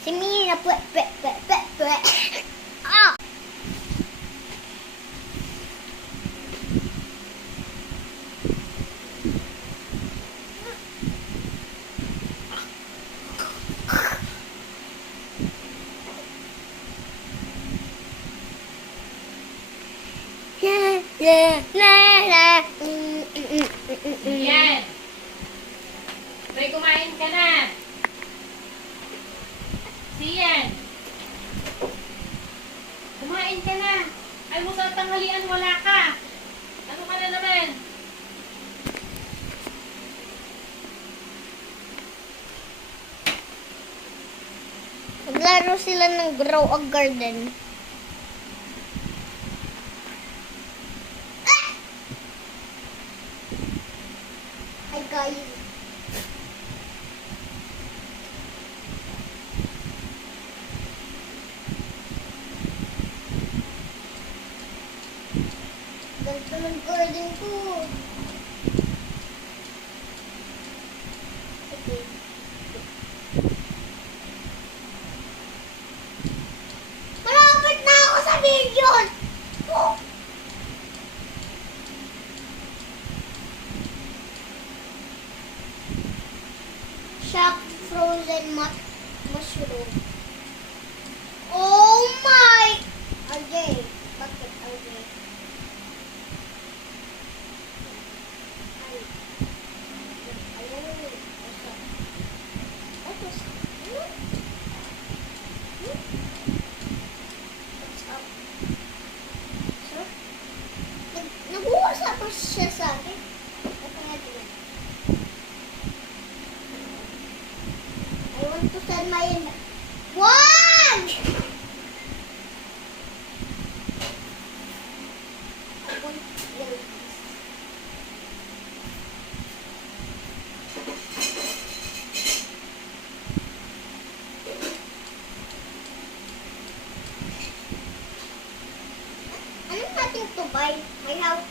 Si Mina, Ah! Yan. May kumain ka na. Siyan. Kumain ka na. Ay mo sa tanghalian wala ka. Ano ka na naman? Naglaro sila ng grow a garden. Hi guys. Ganito ng garden ko. Okay. Malapit na ako sa video! Oh. Shock frozen mushroom. Oh my! Okay. Bakit okay? Nag-uusap pa siya sa akin. I want to send my... One! I want this. Ano natin to buy? I have